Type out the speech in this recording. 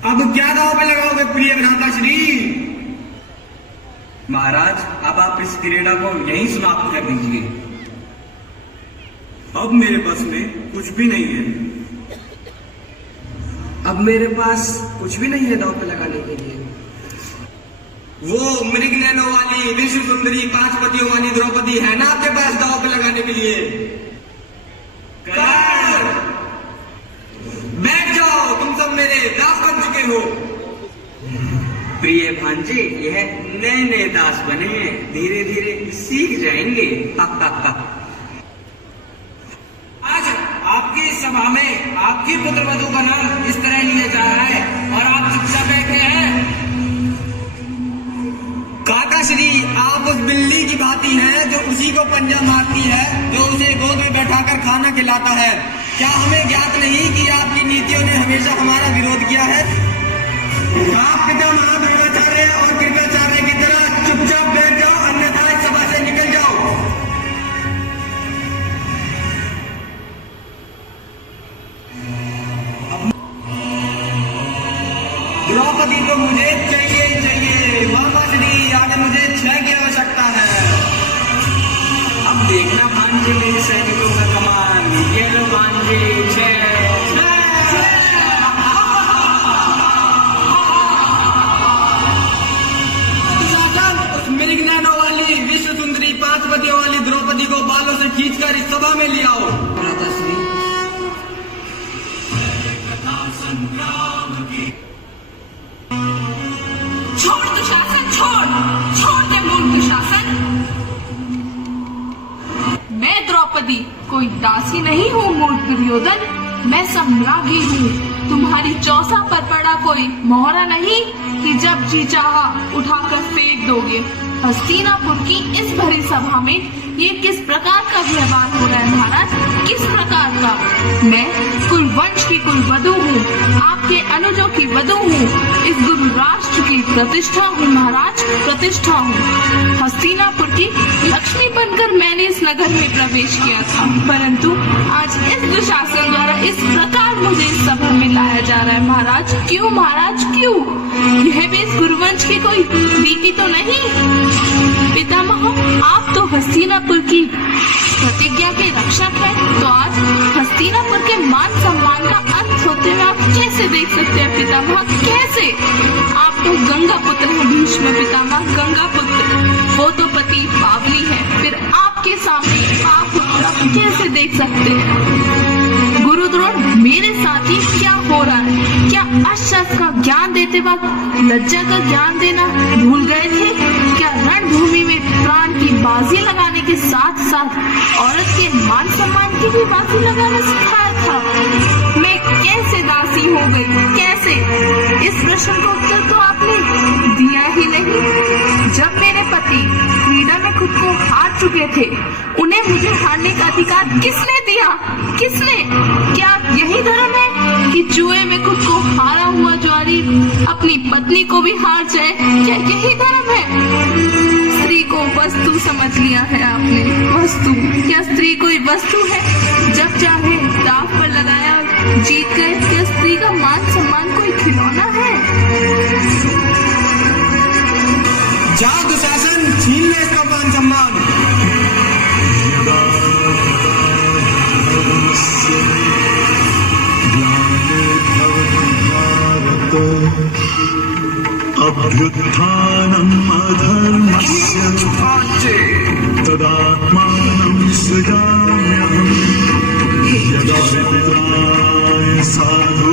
अब क्या दांव पे लगाओगे प्रिय भ्राता श्री? महाराज, अब आप इस क्रीड़ा को यहीं समाप्त कर दीजिए। अब मेरे बस में कुछ भी नहीं है। अब मेरे पास कुछ भी नहीं है दांव पे लगाने के लिए। वो मृग नैनो वाली विश्व सुंदरी 5 पतियों वाली द्रौपदी है ना आपके पास दांव पे लगाने के लिए? बैठ जाओ, तुम सब मेरे दास बन चुके हो। प्रिय भांजे, यह नए नए दास बने हैं, धीरे धीरे सीख जाएंगे। आज आपकी सभा में आपकी पुत्रवधू का नाम इस तरह लिया जा रहा है और आप चुपचाप बैठे हैं। काका श्री, आप उस बिल्ली की भांति हैं जो उसी को पंजा मारती है जो उसे गोद में बैठाकर खाना खिलाता है। क्या हमें ज्ञात नहीं कि आपकी नीतियों ने हमेशा हमारा विरोध किया है? आप पिता महाद्रोणाचार्य और कृपाचार्य की तरह चुपचाप बैठ जाओ, अन्यथा इस सभा से निकल जाओ। द्रौपदी को मुझे चाहिए ही चाहिए। मामा श्री, आगे मुझे 6 की आवश्यकता है। अब देखना भांजे मेरे सैनिकों का कमान। ये लो भांजे, 6। मृग नैनो वाली विश्व सुंदरी 5 पतियों वाली द्रौपदी को बालों से खींचकर इस सभा में ले आओ। भ्राताश्री, छोड़ दुशासन, छोड़ दे मूर्ख दुशासन। मैं द्रौपदी कोई दासी नहीं हूँ मूर्ख दुर्योधन, मैं सम्राज्ञी हूँ। तुम्हारी चौसा पर पड़ा कोई मोहरा नहीं कि जब जी चाहा उठाकर फेंक दोगे। हस्तिनापुर की इस भरी सभा में ये किस प्रकार का व्यवहार हो रहा है महाराज? किस प्रकार का? मैं कुलवंश की कुलवधू हूँ, आपके अनुजों की वधू हूँ, इस गुरु राष्ट्र की प्रतिष्ठा हूँ महाराज, प्रतिष्ठा हूँ। हस्तिनापुर की लक्ष्मी बनकर मैंने इस नगर में प्रवेश किया था, परंतु आज इस दुशासन द्वारा इस प्रकार मुझे इस सभा में लाया जा रहा है महाराज। क्यों महाराज, क्यों? यह भी इस गुरुवंश की कोई रीति तो नहीं? पितामह, आप तो हस्तिनापुर की प्रतिज्ञा के रक्षक हैं, तो आज हस्तिनापुर के मान सम्मान का अंत होते हुए आप कैसे देख सकते हैं पितामह? कैसे? आप तो गंगा पुत्र हैं भीष्म पितामह, गंगा पुत्र। वो तो पति पावनी है, फिर आपके सामने आप कैसे देख सकते हैं? गुरुद्रोण, मेरे साथ ही क्या हो रहा है? क्या अस्त्र का ज्ञान देते वक्त लज्जा का ज्ञान देना भूल गए थे? क्या रणभूमि में प्राण की बाजी लगाने के साथ साथ औरत के मान सम्मान की भी बाजी लगाना सिखाया था? मैं कैसे दासी हो गई, कैसे? इस प्रश्न का उत्तर तो आपने दिया ही नहीं। जब मेरे पति क्रीड़ा में खुद को हार चुके थे, उन्हें मुझे हारने का अधिकार किसने दिया? किसने? क्या यही धर्म है कि जुए में खुद को हारा हुआ ज्वारी अपनी पत्नी को भी हार जाए? क्या यही धर्म है? स्त्री को वस्तु समझ लिया है आपने, वस्तु। क्या स्त्री कोई वस्तु है? जब चाहे दांव पर लगाया जीत गए। क्या स्त्री का मान सम्मान कोई खिलौना है? जा दुशासन, छीन ले इसका मान सम्मान। अभ्युत्थानम् अधर्मस्य तदात्मानं सृजाम्यहम् यदा विद्राय साधु।